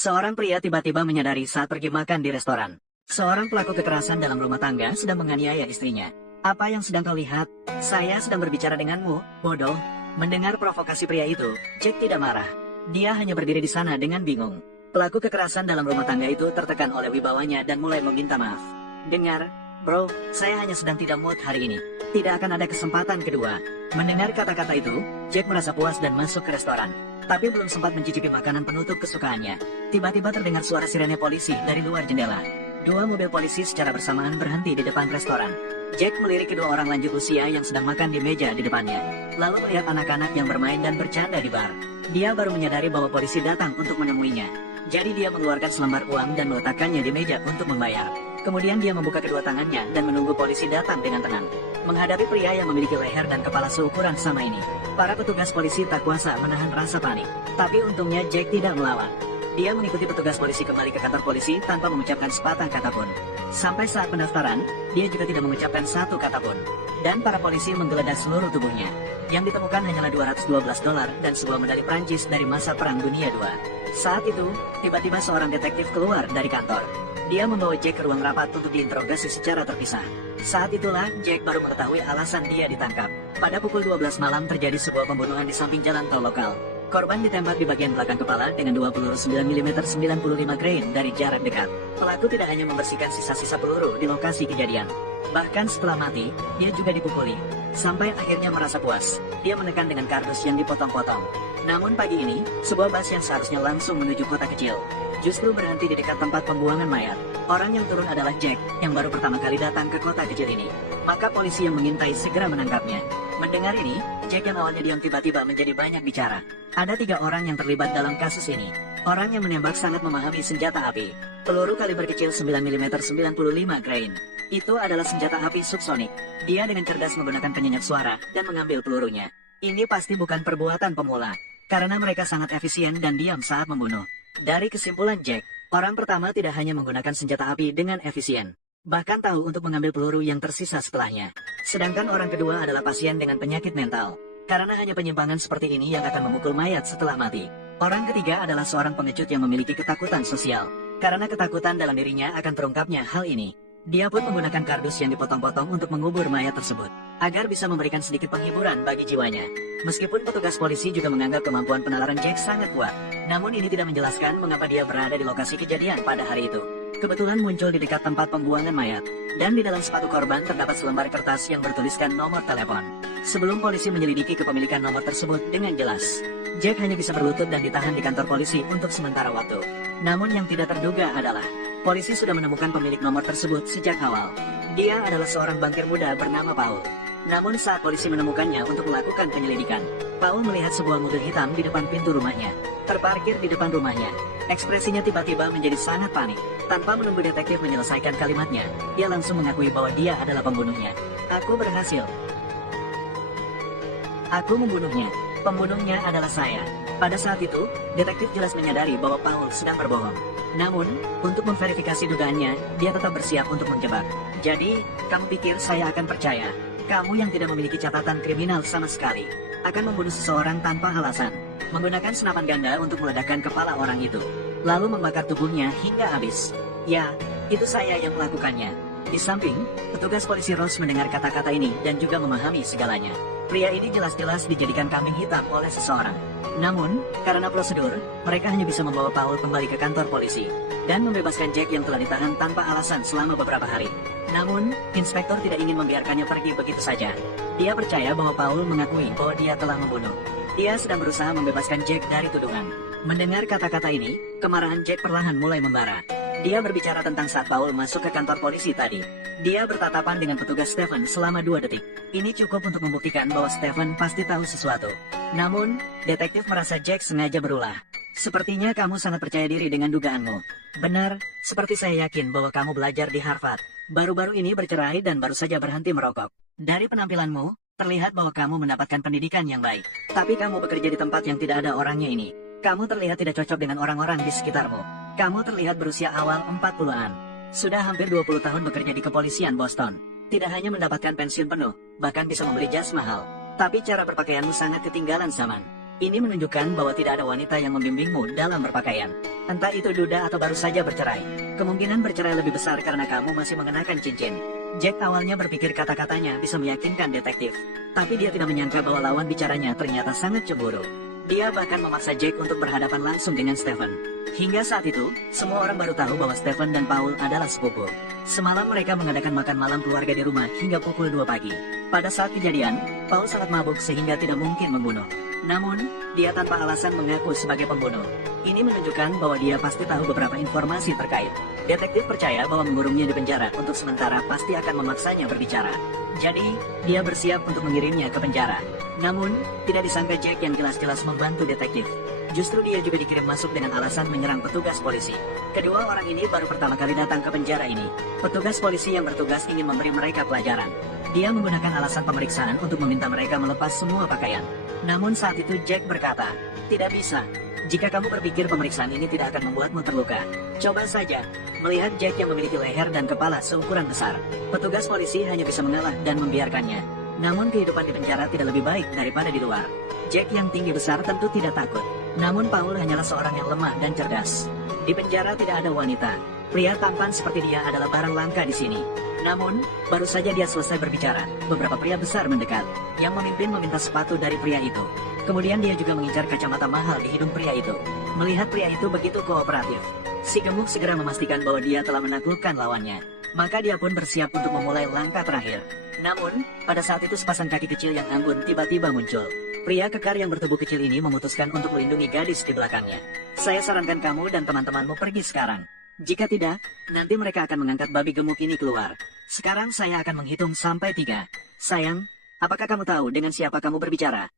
Seorang pria tiba-tiba menyadari saat pergi makan di restoran. Seorang pelaku kekerasan dalam rumah tangga sedang menganiaya istrinya. Apa yang sedang kau lihat? Saya sedang berbicara denganmu, bodoh. Mendengar provokasi pria itu, Jack tidak marah. Dia hanya berdiri di sana dengan bingung. Pelaku kekerasan dalam rumah tangga itu tertekan oleh wibawanya dan mulai meminta maaf. Dengar, bro, saya hanya sedang tidak mood hari ini. Tidak akan ada kesempatan kedua. Mendengar kata-kata itu, Jack merasa puas dan masuk ke restoran. Tapi belum sempat mencicipi makanan penutup kesukaannya. Tiba-tiba terdengar suara sirene polisi dari luar jendela. Dua mobil polisi secara bersamaan berhenti di depan restoran. Jack melirik kedua orang lanjut usia yang sedang makan di meja di depannya. Lalu melihat anak-anak yang bermain dan bercanda di bar. Dia baru menyadari bahwa polisi datang untuk menemuinya. Jadi dia mengeluarkan selembar uang dan meletakkannya di meja untuk membayar. Kemudian dia membuka kedua tangannya dan menunggu polisi datang dengan tenang. Menghadapi pria yang memiliki leher dan kepala seukuran sama ini, para petugas polisi tak kuasa menahan rasa panik. Tapi untungnya Jack tidak melawan. Dia mengikuti petugas polisi kembali ke kantor polisi tanpa mengucapkan sepatah kata pun. Sampai saat pendaftaran, dia juga tidak mengucapkan satu kata pun. Dan para polisi menggeledah seluruh tubuhnya. Yang ditemukan hanyalah $212 dan sebuah medali Prancis dari masa Perang Dunia II. Saat itu, tiba-tiba seorang detektif keluar dari kantor. Dia membawa Jack ke ruang rapat untuk diinterogasi secara terpisah. Saat itulah, Jack baru mengetahui alasan dia ditangkap. Pada pukul 12 malam terjadi sebuah pembunuhan di samping jalan tol lokal. Korban ditembak di bagian belakang kepala dengan 2 peluru 9 mm 95 grain dari jarak dekat. Pelaku tidak hanya membersihkan sisa-sisa peluru di lokasi kejadian. Bahkan setelah mati, dia juga dipukuli. Sampai akhirnya merasa puas, dia menekan dengan kardus yang dipotong-potong. Namun pagi ini, sebuah bus yang seharusnya langsung menuju kota kecil, justru berhenti di dekat tempat pembuangan mayat. Orang yang turun adalah Jack, yang baru pertama kali datang ke kota kecil ini. Maka polisi yang mengintai segera menangkapnya. Mendengar ini, Jack yang awalnya diam tiba-tiba menjadi banyak bicara. Ada 3 orang yang terlibat dalam kasus ini. Orang yang menembak sangat memahami senjata api. Peluru kaliber kecil 9 mm 95 grain. Itu adalah senjata api subsonik. Dia dengan cerdas menggunakan penyengat suara dan mengambil pelurunya. Ini pasti bukan perbuatan pemula, karena mereka sangat efisien dan diam saat membunuh. Dari kesimpulan Jack, orang pertama tidak hanya menggunakan senjata api dengan efisien, bahkan tahu untuk mengambil peluru yang tersisa setelahnya. Sedangkan orang kedua adalah pasien dengan penyakit mental, karena hanya penyimpangan seperti ini yang akan memukul mayat setelah mati. Orang ketiga adalah seorang pengecut yang memiliki ketakutan sosial, karena ketakutan dalam dirinya akan terungkapnya hal ini. Dia pun menggunakan kardus yang dipotong-potong untuk mengubur mayat tersebut, agar bisa memberikan sedikit penghiburan bagi jiwanya. Meskipun petugas polisi juga menganggap kemampuan penalaran Jack sangat kuat, namun ini tidak menjelaskan mengapa dia berada di lokasi kejadian pada hari itu. Kebetulan muncul di dekat tempat pembuangan mayat, dan di dalam sepatu korban terdapat selembar kertas yang bertuliskan nomor telepon. Sebelum polisi menyelidiki kepemilikan nomor tersebut dengan jelas, Jack hanya bisa berlutut dan ditahan di kantor polisi untuk sementara waktu. Namun yang tidak terduga adalah, polisi sudah menemukan pemilik nomor tersebut sejak awal. Dia adalah seorang bankir muda bernama Paul. Namun saat polisi menemukannya untuk melakukan penyelidikan, Paul melihat sebuah mobil hitam di depan pintu rumahnya, terparkir di depan rumahnya. Ekspresinya tiba-tiba menjadi sangat panik. Tanpa menunggu detektif menyelesaikan kalimatnya, dia langsung mengakui bahwa dia adalah pembunuhnya. Aku berhasil. Aku membunuhnya. Pembunuhnya adalah saya. Pada saat itu, detektif jelas menyadari bahwa Paul sedang berbohong. Namun, untuk memverifikasi dugaannya, dia tetap bersiap untuk menjebak. Jadi, kamu pikir saya akan percaya? Kamu yang tidak memiliki catatan kriminal sama sekali, akan membunuh seseorang tanpa alasan, menggunakan senapan ganda untuk meledakkan kepala orang itu, lalu membakar tubuhnya hingga habis. Ya, itu saya yang melakukannya. Di samping, petugas polisi Ross mendengar kata-kata ini dan juga memahami segalanya. Pria ini jelas-jelas dijadikan kambing hitam oleh seseorang. Namun, karena prosedur, mereka hanya bisa membawa Paul kembali ke kantor polisi dan membebaskan Jack yang telah ditahan tanpa alasan selama beberapa hari. Namun, inspektor tidak ingin membiarkannya pergi begitu saja. Dia percaya bahwa Paul mengakui bahwa dia telah membunuh. Dia sedang berusaha membebaskan Jack dari tuduhan. Mendengar kata-kata ini, kemarahan Jack perlahan mulai membara. Dia berbicara tentang saat Paul masuk ke kantor polisi tadi. Dia bertatapan dengan petugas Stephen selama 2 detik. Ini cukup untuk membuktikan bahwa Stephen pasti tahu sesuatu. Namun, detektif merasa Jack sengaja berulah. Sepertinya kamu sangat percaya diri dengan dugaanmu. Benar, seperti saya yakin bahwa kamu belajar di Harvard. Baru-baru ini bercerai dan baru saja berhenti merokok. Dari penampilanmu, terlihat bahwa kamu mendapatkan pendidikan yang baik. Tapi kamu bekerja di tempat yang tidak ada orangnya ini. Kamu terlihat tidak cocok dengan orang-orang di sekitarmu. Kamu terlihat berusia awal 40-an. Sudah hampir 20 tahun bekerja di kepolisian Boston. Tidak hanya mendapatkan pensiun penuh, bahkan bisa membeli jas mahal. Tapi cara berpakaianmu sangat ketinggalan zaman. Ini menunjukkan bahwa tidak ada wanita yang membimbingmu dalam berpakaian. Entah itu duda atau baru saja bercerai. Kemungkinan bercerai lebih besar karena kamu masih mengenakan cincin. Jack awalnya berpikir kata-katanya bisa meyakinkan detektif. Tapi dia tidak menyangka bahwa lawan bicaranya ternyata sangat cemburu. Dia bahkan memaksa Jack untuk berhadapan langsung dengan Stephen. Hingga saat itu, semua orang baru tahu bahwa Stephen dan Paul adalah sepupu. Semalam mereka mengadakan makan malam keluarga di rumah hingga pukul 2 pagi. Pada saat kejadian, Paul sangat mabuk sehingga tidak mungkin membunuh. Namun, dia tanpa alasan mengaku sebagai pembunuh. Ini menunjukkan bahwa dia pasti tahu beberapa informasi terkait. Detektif percaya bahwa mengurungnya di penjara untuk sementara pasti akan memaksanya berbicara. Jadi, dia bersiap untuk mengirimnya ke penjara. Namun, tidak disangka Jack yang jelas-jelas membantu detektif. Justru dia juga dikirim masuk dengan alasan menyerang petugas polisi. Kedua orang ini baru pertama kali datang ke penjara ini. Petugas polisi yang bertugas ingin memberi mereka pelajaran. Dia menggunakan alasan pemeriksaan untuk meminta mereka melepas semua pakaian. Namun saat itu Jack berkata, "Tidak bisa. Jika kamu berpikir pemeriksaan ini tidak akan membuatmu terluka, coba saja." Melihat Jack yang memiliki leher dan kepala seukuran besar, petugas polisi hanya bisa mengalah dan membiarkannya. Namun kehidupan di penjara tidak lebih baik daripada di luar. Jack yang tinggi besar tentu tidak takut. Namun Paul hanyalah seorang yang lemah dan cerdas. Di penjara tidak ada wanita. Pria tampan seperti dia adalah barang langka di sini. Namun, baru saja dia selesai berbicara, beberapa pria besar mendekat. Yang memimpin meminta sepatu dari pria itu. Kemudian dia juga mengincar kacamata mahal di hidung pria itu. Melihat pria itu begitu kooperatif, si gemuk segera memastikan bahwa dia telah menaklukkan lawannya. Maka dia pun bersiap untuk memulai langkah terakhir. Namun, pada saat itu sepasang kaki kecil yang anggun tiba-tiba muncul. Pria kekar yang bertubuh kecil ini memutuskan untuk melindungi gadis di belakangnya. "Saya sarankan kamu dan teman-temanmu pergi sekarang. Jika tidak, nanti mereka akan mengangkat babi gemuk ini keluar. Sekarang saya akan menghitung sampai 3. Sayang, apakah kamu tahu dengan siapa kamu berbicara?"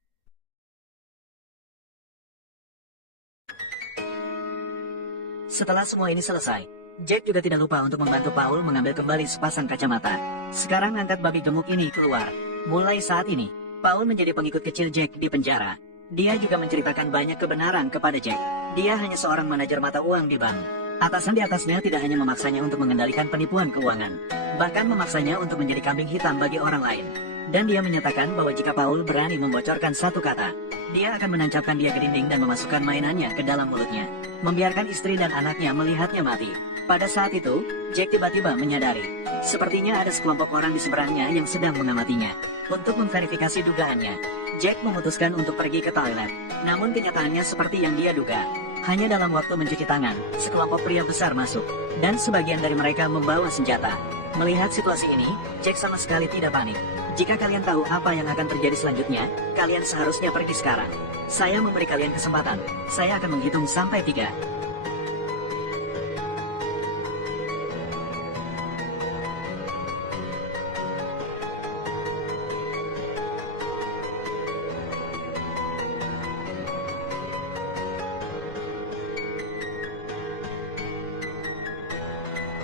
Setelah semua ini selesai, Jack juga tidak lupa untuk membantu Paul mengambil kembali sepasang kacamata. "Sekarang angkat babi gemuk ini keluar. Mulai saat ini, Paul menjadi pengikut kecil Jack di penjara. Dia juga menceritakan banyak kebenaran kepada Jack. Dia hanya seorang manajer mata uang di bank. Atasan di atasnya tidak hanya memaksanya untuk mengendalikan penipuan keuangan, bahkan memaksanya untuk menjadi kambing hitam bagi orang lain. Dan dia menyatakan bahwa jika Paul berani membocorkan satu kata, dia akan menancapkan dia ke dinding dan memasukkan mainannya ke dalam mulutnya, membiarkan istri dan anaknya melihatnya mati. Pada saat itu, Jack tiba-tiba menyadari, sepertinya ada sekelompok orang di seberangnya yang sedang mengamatinya. Untuk memverifikasi dugaannya, Jack memutuskan untuk pergi ke toilet. Namun kenyataannya seperti yang dia duga. Hanya dalam waktu mencuci tangan, sekelompok pria besar masuk, dan sebagian dari mereka membawa senjata. Melihat situasi ini, Jack sama sekali tidak panik. "Jika kalian tahu apa yang akan terjadi selanjutnya, kalian seharusnya pergi sekarang. Saya memberi kalian kesempatan. Saya akan menghitung sampai 3.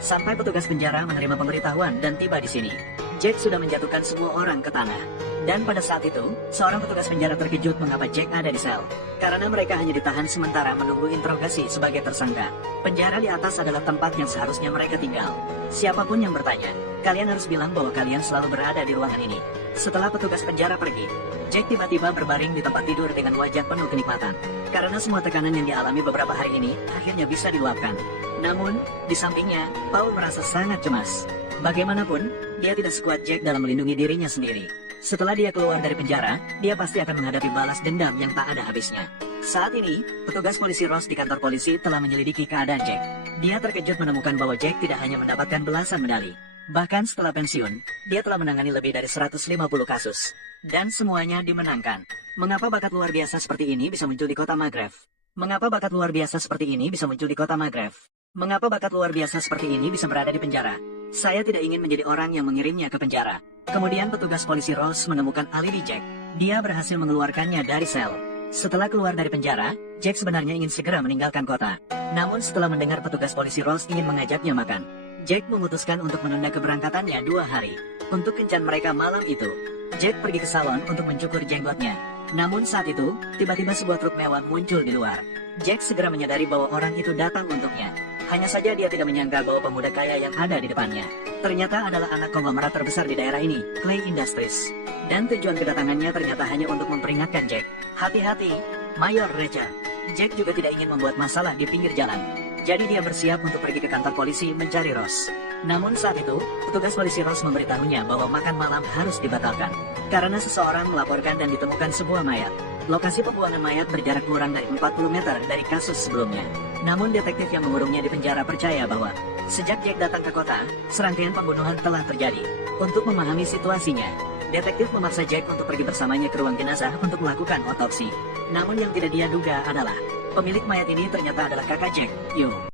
Sampai petugas penjara menerima pemberitahuan dan tiba di sini. Jack sudah menjatuhkan semua orang ke tanah. Dan pada saat itu, seorang petugas penjara terkejut mengapa Jack ada di sel. Karena mereka hanya ditahan sementara menunggu interogasi sebagai tersangka. Penjara di atas adalah tempat yang seharusnya mereka tinggal. Siapapun yang bertanya, kalian harus bilang bahwa kalian selalu berada di ruangan ini. Setelah petugas penjara pergi, Jack tiba-tiba berbaring di tempat tidur dengan wajah penuh kenikmatan. Karena semua tekanan yang dialami beberapa hari ini akhirnya bisa diluapkan. Namun, di sampingnya, Paul merasa sangat cemas. Bagaimanapun, dia tidak sekuat Jack dalam melindungi dirinya sendiri. Setelah dia keluar dari penjara, dia pasti akan menghadapi balas dendam yang tak ada habisnya. Saat ini, petugas polisi Ross di kantor polisi telah menyelidiki keadaan Jack. Dia terkejut menemukan bahwa Jack tidak hanya mendapatkan belasan medali. Bahkan setelah pensiun, dia telah menangani lebih dari 150 kasus. Dan semuanya dimenangkan. Mengapa bakat luar biasa seperti ini bisa muncul di kota Maghreb? Mengapa bakat luar biasa seperti ini bisa muncul di kota Maghreb? Mengapa bakat luar biasa seperti ini bisa berada di penjara? Saya tidak ingin menjadi orang yang mengirimnya ke penjara. Kemudian petugas polisi Ross menemukan alibi Jack. Dia berhasil mengeluarkannya dari sel. Setelah keluar dari penjara, Jack sebenarnya ingin segera meninggalkan kota. Namun setelah mendengar petugas polisi Ross ingin mengajaknya makan, Jack memutuskan untuk menunda keberangkatannya 2 hari. Untuk kencan mereka malam itu, Jack pergi ke salon untuk mencukur jenggotnya. Namun saat itu, tiba-tiba sebuah truk mewah muncul di luar. Jack segera menyadari bahwa orang itu datang untuknya. Hanya saja dia tidak menyangka bahwa pemuda kaya yang ada di depannya ternyata adalah anak konglomerat terbesar di daerah ini, Clay Industries. Dan tujuan kedatangannya ternyata hanya untuk memperingatkan Jack. Hati-hati, Mayor Richard. Jack juga tidak ingin membuat masalah di pinggir jalan. Jadi dia bersiap untuk pergi ke kantor polisi mencari Ross. Namun saat itu, petugas polisi Ross memberitahunya bahwa makan malam harus dibatalkan. Karena seseorang melaporkan dan ditemukan sebuah mayat. Lokasi pembuangan mayat berjarak kurang dari 40 meter dari kasus sebelumnya. Namun detektif yang mengurungnya di penjara percaya bahwa sejak Jack datang ke kota, serangkaian pembunuhan telah terjadi. Untuk memahami situasinya, detektif memaksa Jack untuk pergi bersamanya ke ruang jenazah untuk melakukan otopsi. Namun yang tidak dia duga adalah pemilik mayat ini ternyata adalah kakak Jack, Yu.